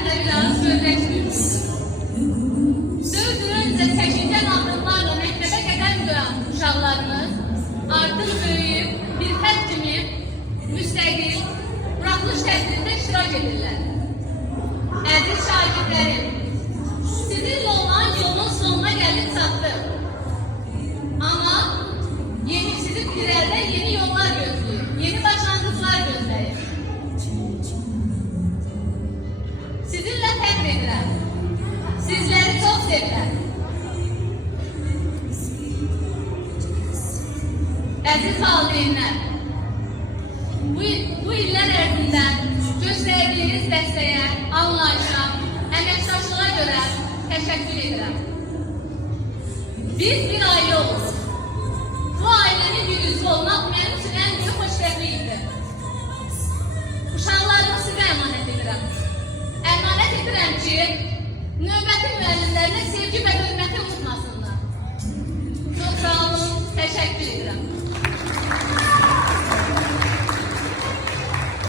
Həm də biraz gözləşmiyoruz. 4 il öncə çəkilən addımlarla məktəbə qədəm qoyan uşaqlarımız artıq böyüyüb, bir fərd kimi müstəqil, buraxılış təhsilində iştirak edirlər. Əziz şagirdlərim, sizinlə olan yolun sonuna gəlib çatdıq. Amma sizi ileride yeni yollar gözlüyor, yeni başlangıçlar gözləyir. Sizinlə fəxr edirəm. Sizləri çox sevirəm. Əziz valideynlər, bu illər ərzində göstərdiyiniz dəstəyə, anlayışa, əməkdaşlığa görə təşəkkür edirəm. Biz bir ailə oluruz. Bu ailenin bir üzvü olmaq mənim üçün ən büyük xoşbəxtlikdir. Uşaqlarımı sizə əmanət edirəm. Əmanət edirəm ki,